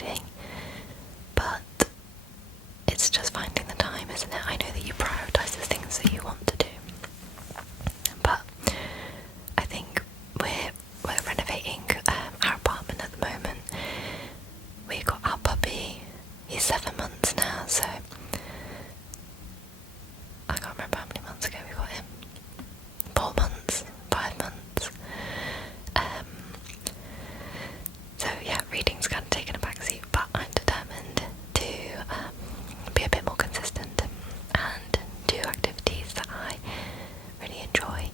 reading, but it's just finding the time, isn't it? I know that you prioritise the things that you want to do, but I think we're renovating our apartment at the moment. We got our puppy. He's 7 months now, so I can't remember how many months ago we got him. 4 months, 5 months. So yeah, reading's kind of taken a backseat, but I'm determined to be a bit more consistent and do activities that I really enjoy,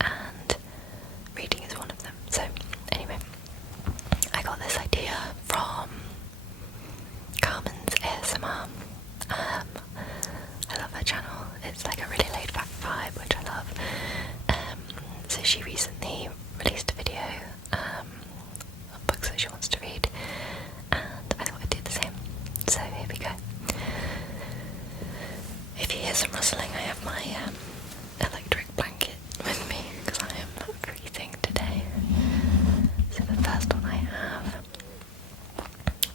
and reading is one of them. So anyway, I got this idea from Carmen's ASMR. I love her channel. It's like a really laid back vibe, which I love. So she recently released a video of books that she wants to read, and I thought I'd do the same. So here we go. If you hear some rustling, I have my electric blanket with me because I am freezing today. So the first one I have,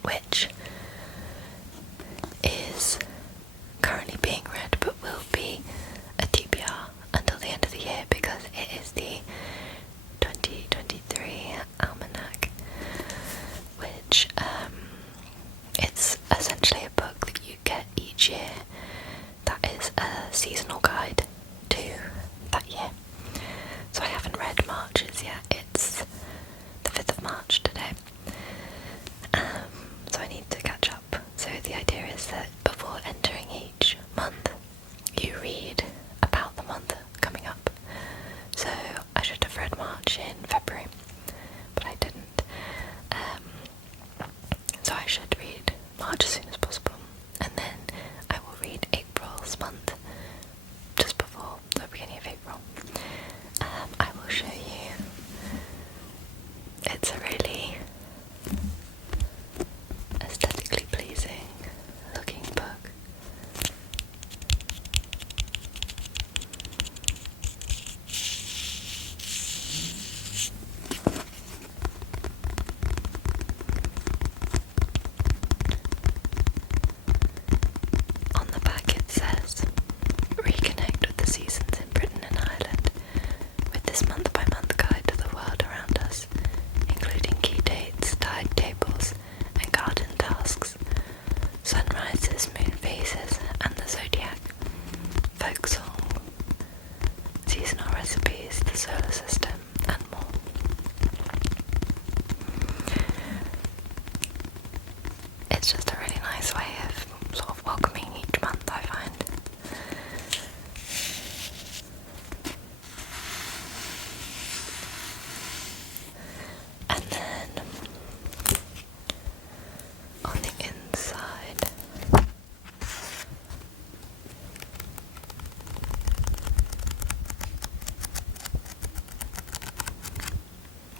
which is currently being read but will be a TBR until the end of the year because it is the 2023 Almanac, which it's essentially a book that you get each year that is a seasonal guide to that year. So I haven't read March's yet. It's the 5th of March today. So I need to catch up. So the idea is that before entering each month, you read about the month coming up. So I should have read March in February, but I didn't. So I should read March as soon as possible, and then I will read April's month just before the beginning of April. I will show you. It's a really aesthetically pleasing looking book. On the back it says, reconnect with the seasons in Britain and Ireland with this month-by-month guide to the world around us, including key dates, tide tables, and garden tasks, sunrises, moon phases, and the zodiac, folk song, seasonal recipes, the solar system, and more. It's just a really nice way of sort of welcoming each month, I find. And then on the inside,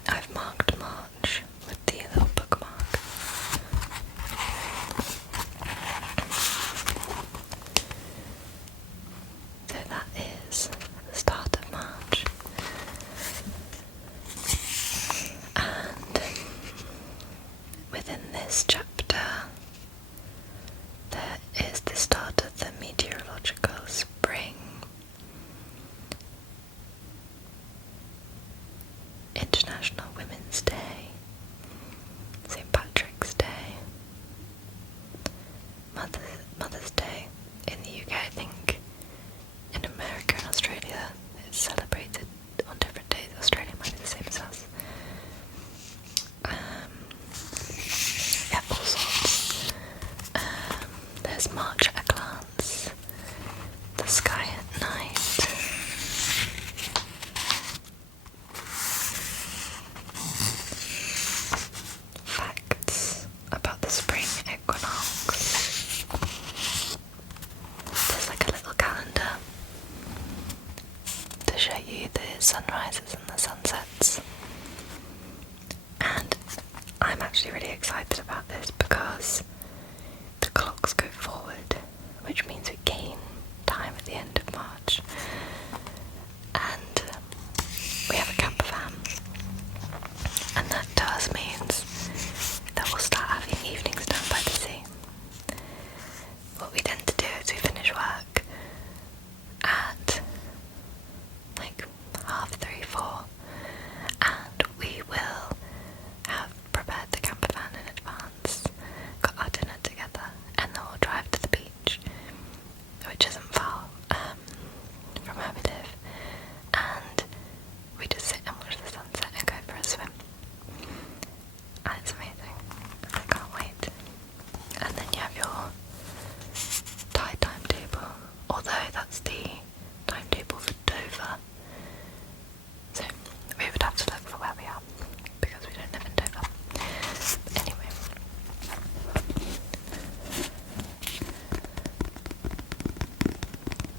I've marked March with the little bookmark. So that is the start of March. And within this chapter, there is the start of the meteorological spring, International Women's Day, St. Patrick's Day, Mother's Day in the UK. I think in America and Australia it's celebrated on different days. Australia might be the same as us. Yeah, all and it's amazing. I can't wait. And then you have your Thai timetable, although that's the timetable for Dover. So we would have to look for where we are because we don't live in Dover. But anyway.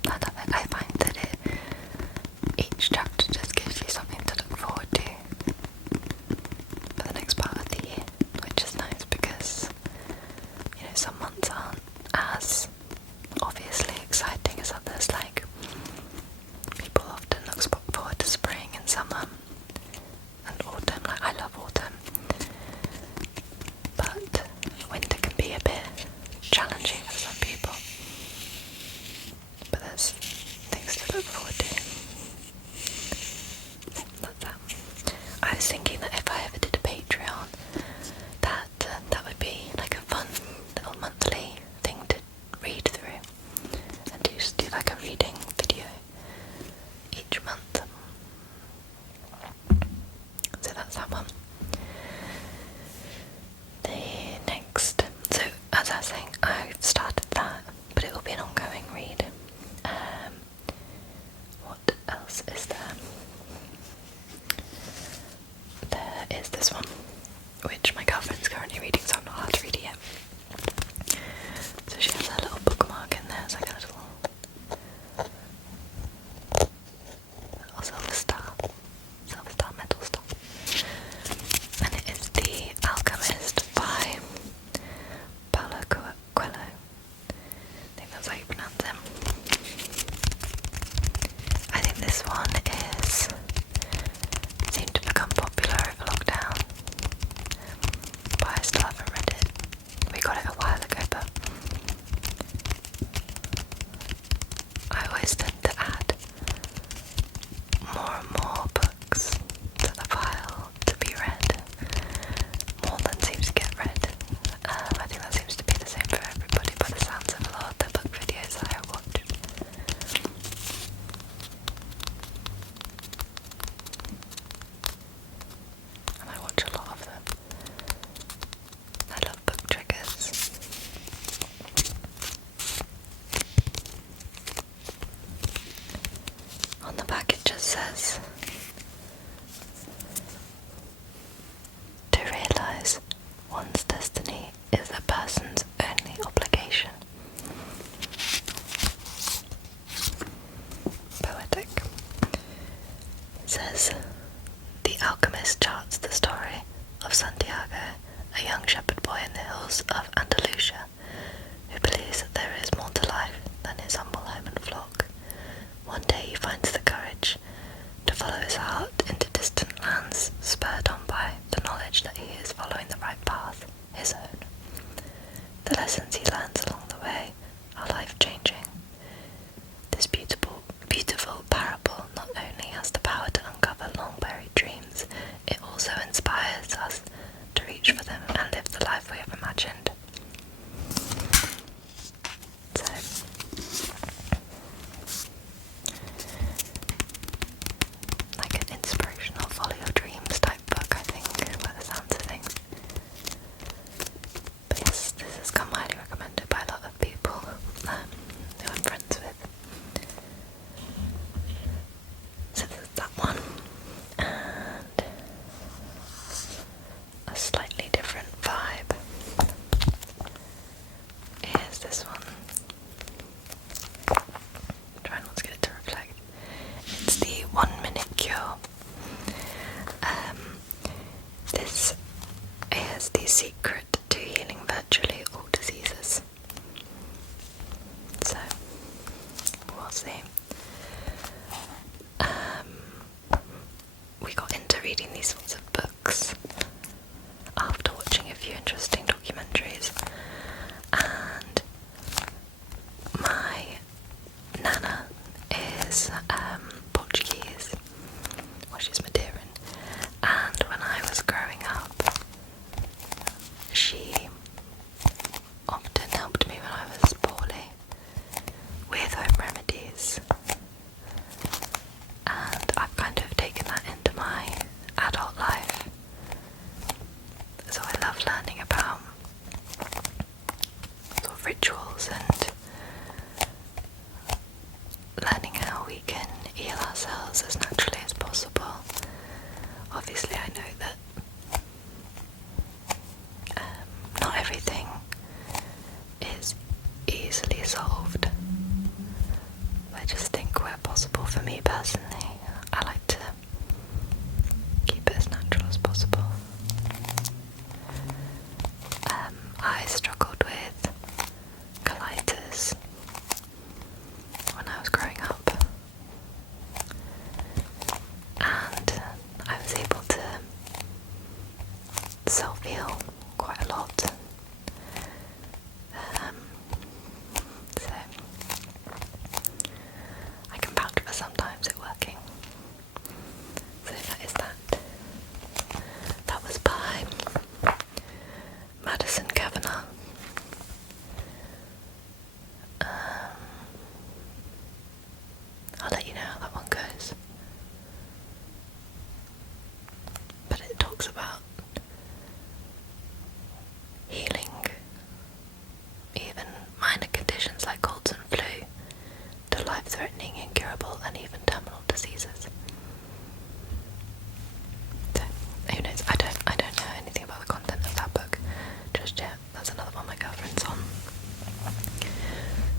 I love it. I find that each chapter just gives you something to look forward to for the next part of the year, which is nice because, some months aren't as obviously exciting as others. Like, people often look forward to spring and summer and autumn. Like, I love autumn, but winter can be a bit challenging for some people. But there's things to look forward to. That's that. I was thinking that if I ever did a Patreon, that would be like a fun little monthly thing to read through, and just do like a reading video each month. So that's that one. The next, so as I was saying, I've started that, but it will be an ongoing read. What else is there? There is this one, which my girlfriend's currently reading, so I'm not allowed to read it yet. So she has a little bookmark in there, it's like a little silver star, metal star. And it is The Alchemist by Paulo Coelho. I think that's how you pronounce him. I think this one seemed to become popular over lockdown, but I still haven't read it. We got it a while ago, but I always tend to add more and more books to the pile to be read, more than seems to get read. I think that seems to be the same for everybody by the sounds of a lot of the book videos that I watch. And I watch a lot of them. I love book triggers. On the back it just says, to realise one's destiny is a person's only obligation. Poetic. It says, The Alchemist charts the story of Santiago, a young shepherd boy in the hills of Andalusia, who believes that there is more to life than his humble home and flock. One day he finds the courage to follow his heart into distant lands, spurred on by the knowledge that he is following the right path, his own. The lessons he learns along the way are life-changing. This beautiful parable not only has the power to uncover long-buried dreams, it also inspires us to reach for them and live the life we have imagined. So, like an inspirational follow your dreams type book, I think, by the sounds of things. But yes, this has come highly recommended by a lot of people who I'm friends with. So there's that one, and a slightly different vibe is this one. Try not to get it to reflect. It's the 1 Minute Cure. This is the secret to healing virtually all diseases. So, we'll see. We got into reading these sorts of books after watching a few interesting documentaries, and my nana is Portuguese, well, she's Madeiran, and when I was growing up she love learning about sort of rituals and learning how we can heal ourselves as naturally as possible. Obviously, I know that not everything is easily solved. I just think where possible, for me personally, I like to keep it as natural as possible. I struggled with colitis when I was growing up, and I was able to self-heal quite a lot. So I can vouch for sometimes it working. So that is that. That was by Madison Kavanagh. I'll let you know how that one goes. But it talks about healing even minor conditions like colds and flu to life-threatening, incurable, and even terminal diseases. So, who knows? I don't know anything about the content of that book just yet. That's another one my girlfriend's on.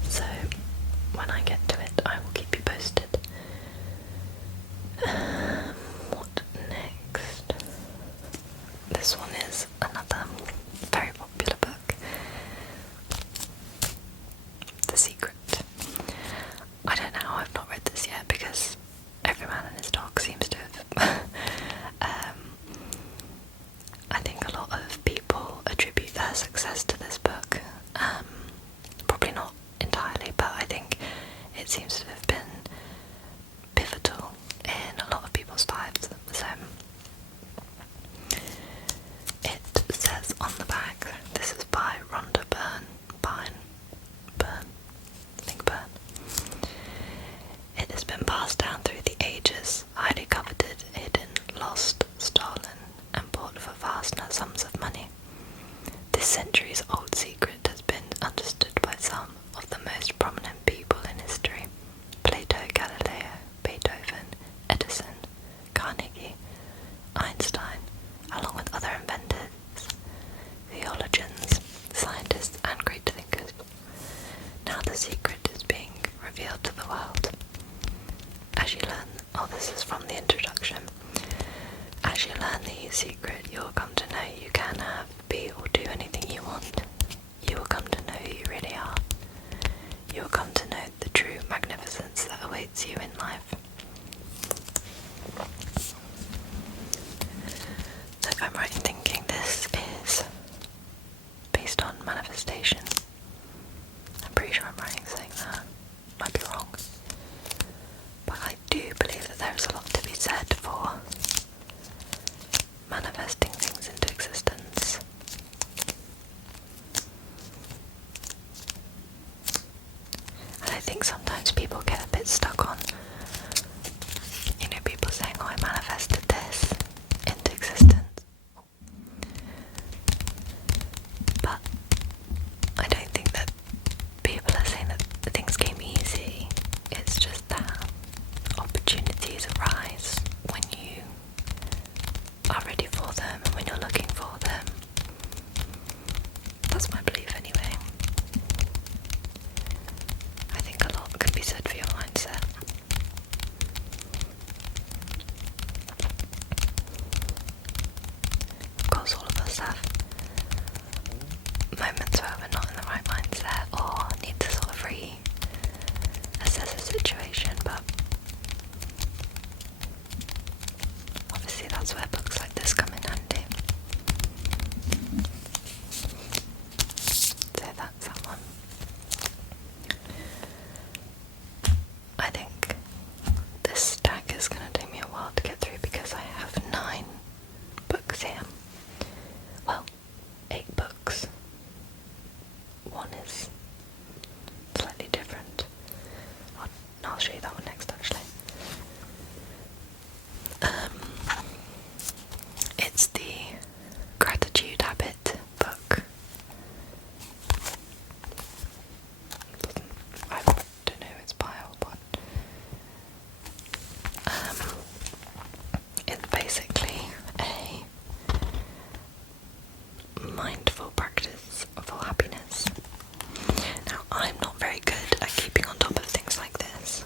So, when I get to it, I will keep you posted. What next? This one is another very popular book, The Secret. I don't know how I've not read this yet because every man and his dog seems to have. I think a lot of people attribute their success to this book. Probably not entirely, but I think it seems to have been pivotal in a lot of people's lives. So it says on the mindful practice for happiness. Now, I'm not very good at keeping on top of things like this.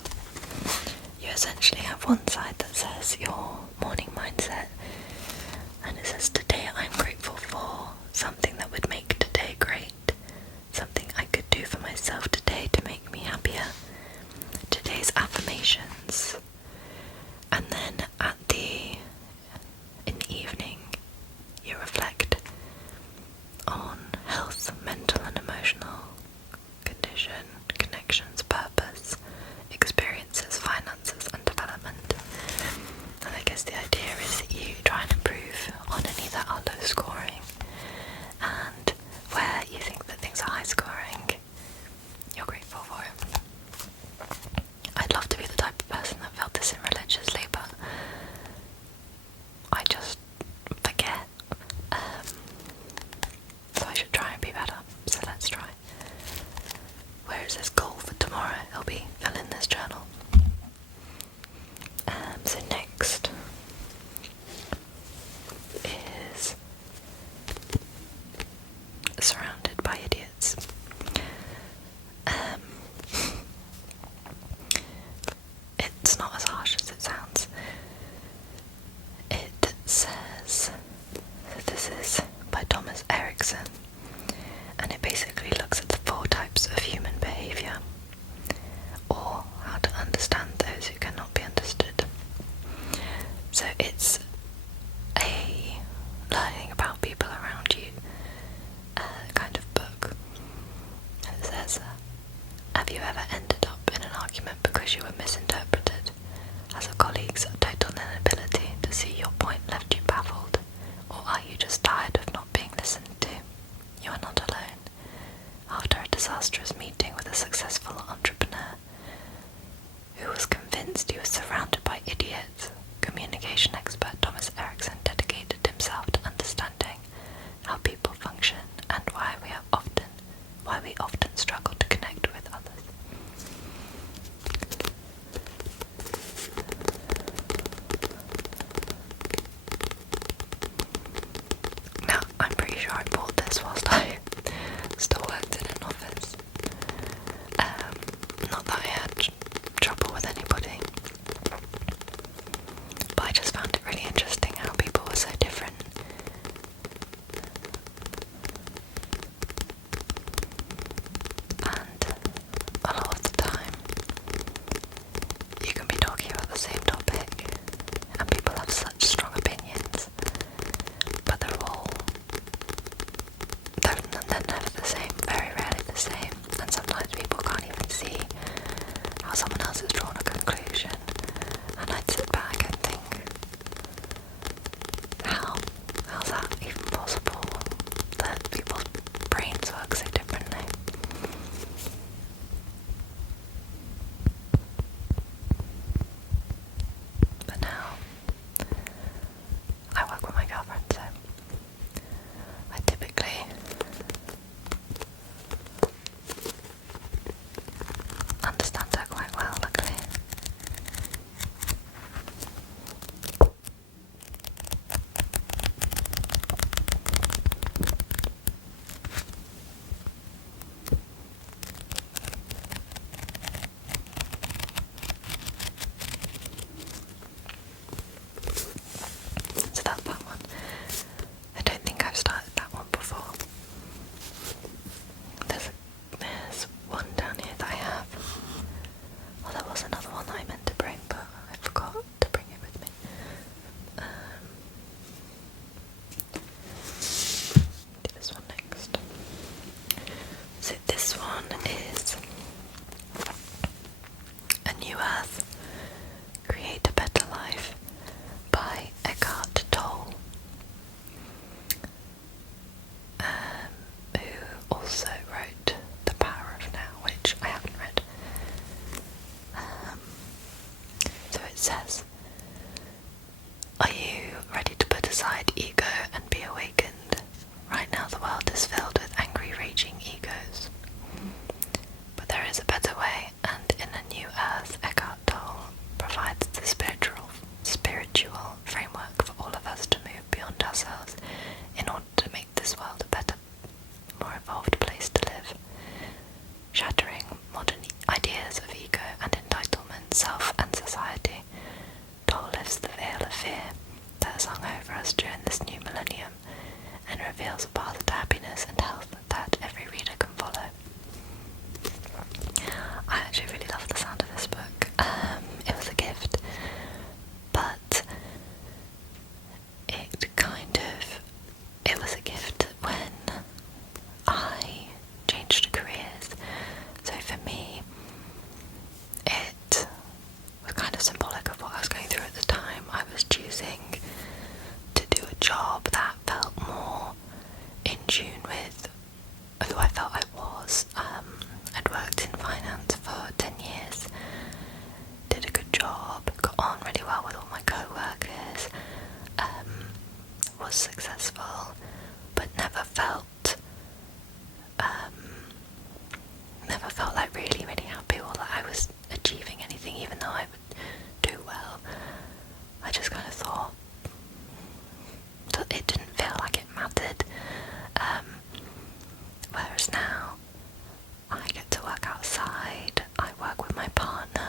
You essentially have one side that says your morning mindset, and it says, today I'm grateful for something that would make today great, something I could do for myself today to make me happier, today's affirmations. And then in the evening, you reflect on health, mental and emotional condition, connections, purpose, experiences, finances and development. And I guess the idea is that you try and improve on any that are low scoring, and where you think that things are high scoring, you're grateful for it. I'd love to be the type of person that felt this in religiously, but I just forget. So I should try and be better. So let's try. Where is this goal for tomorrow? It'll be fill in this journal. So next is surrounded by idiots. It's not as harsh as it sounds. It says, this is by Thomas Erickson, and it basically looks at the 4 types of human behaviour, or how to understand those who cannot be understood. So it's a learning about people around you kind of book. And it says, have you ever ended up in an argument because you were misinterpreted? Has a colleague's total inability to see your point left you baffled? Or are you just tired of not being listened to? You are not alone. After a disastrous meeting with a successful entrepreneur who was convinced he was surrounded by idiots, communication expert Thomas Erickson dedicated himself to understanding how people function and why we often struggle to connect with others. Now, I'm pretty sure I bought this whilst I still worked in an office. Not that I had trouble with anybody, but I just found it really interesting how people were so different. And a lot of the time, you can be talking about the same topic, and people have such strong opinions, but they're all reveals a path to happiness and health that every reader can follow. I actually really love the sound of this book. It was a gift, but it was a gift when I changed careers. So for me, it was kind of symbolic of what I was going through at the time. I was choosing to do a job that felt more in tune with who I felt I was. I'd worked in finance for 10 years, did a good job, got on really well with all my co-workers, was successful, but never felt like really, really happy or that I was achieving anything, even though I would do well. I just kind of thought that it didn't feel like it mattered. Whereas now, I get to work outside, I work with my partner,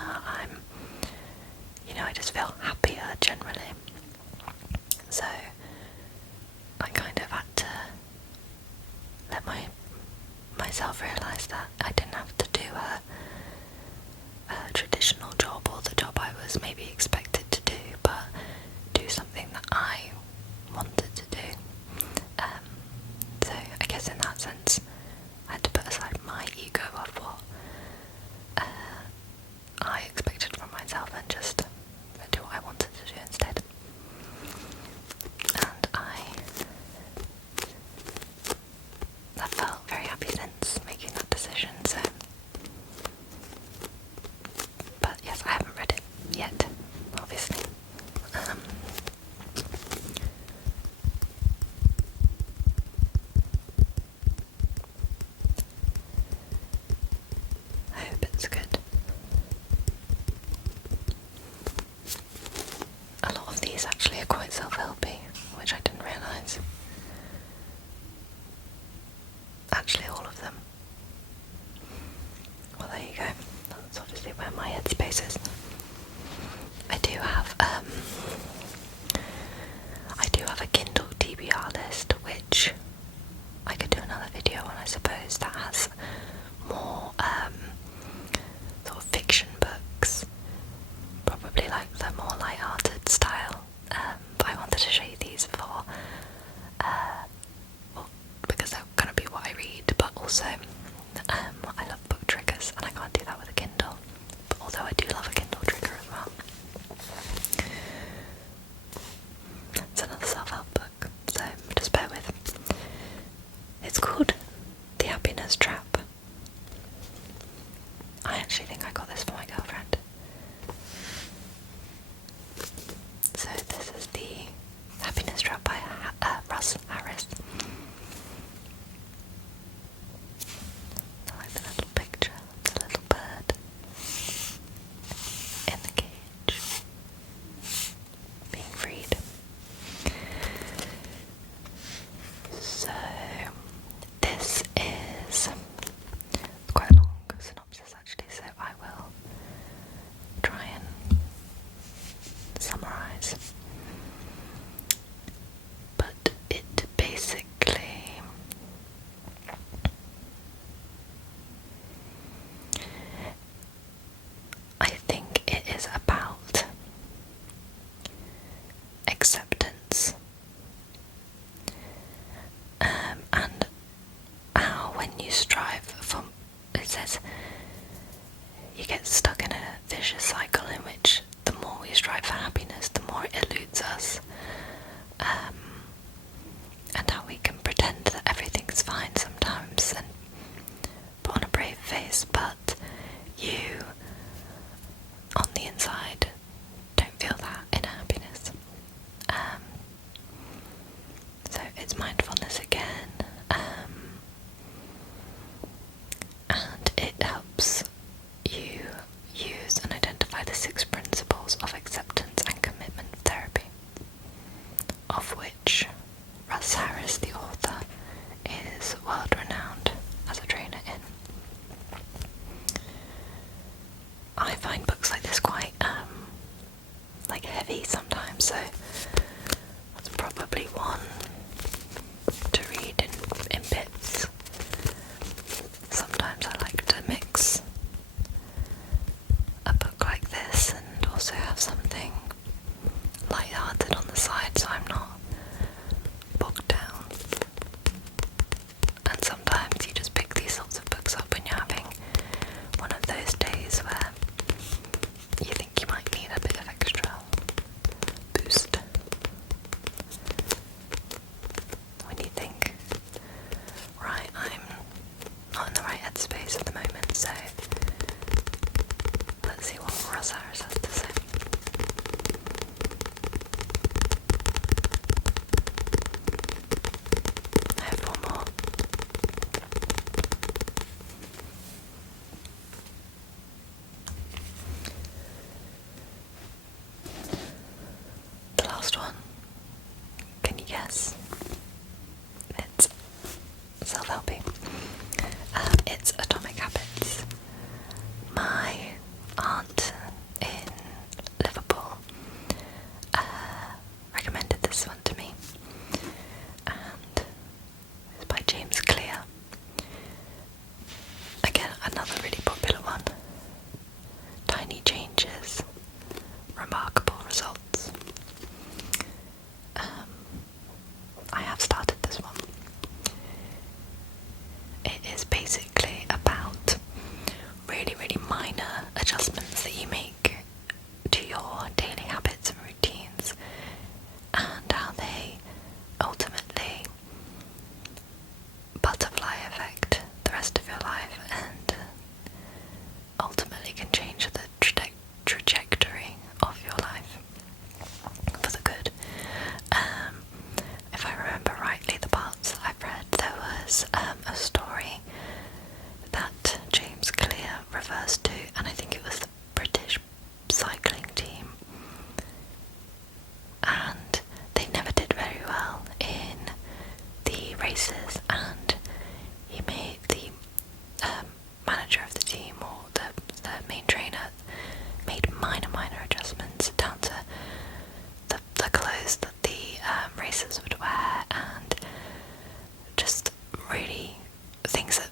I just feel happier generally. So, I kind of had to let myself realise that I didn't have to do a traditional job or the job I was maybe expected to do, but do something that I wanted to do. So I guess in that sense, I had to put aside my ego of what I expected from myself and just do what I wanted to do instead. And I've felt very happy since making that decision, so. But yes, I haven't read it yet, obviously. I hope it's good. A lot of these actually are quite self-helpy, which I didn't realise. Actually, all of them. Well, there you go. That's obviously where my headspace is. I do have a Kindle TBR list, which I could do another video on, I suppose, that has more sort of fiction books, probably like the more light-hearted style. But I wanted to show you these for, because they're going to be what I read, but also I love book triggers, and I can't do that with a Kindle. But although I do love a Kindle trigger as well. It's another self-help book, so just bear with. It's called The Happiness Trap. I actually think I got this for my girlfriend. So this is The Happiness Trap by Russ Harris. I like the little picture, the little bird in the cage, being freed. So this is quite a long synopsis actually, so I will try and summarise. But it basically I think it is about acceptance, and how when you strive for, it says, you get stuck in a vicious cycle in which the more we strive for happiness, the more it eludes us, and how we can pretend that everything's fine sometimes and put on a brave face, but you on the inside don't feel that inner happiness. So it's mindfulness again, and it helps you use and identify the 6 principles of acceptance and commitment therapy, of which Russ Harris, the author, is world-renowned as a trainer in. I find books like this quite heavy sometimes, so that's probably one to read James Clear. Again, another really popular one. Tiny changes, remarkable results. I have started this one. It is basically about really, really minor adjustments that you make to your daily habits and routines, and how they ultimately butterfly effect the rest of your life, and ultimately can change the trajectory of your life for the good. If I remember rightly, the parts I've read, there was a story that James Clear refers to, and I think it was the British cycling team, and they never did very well in the races, and he made the manager of the team, or the main trainer, made minor adjustments down to the clothes that the racers would wear, and just really things that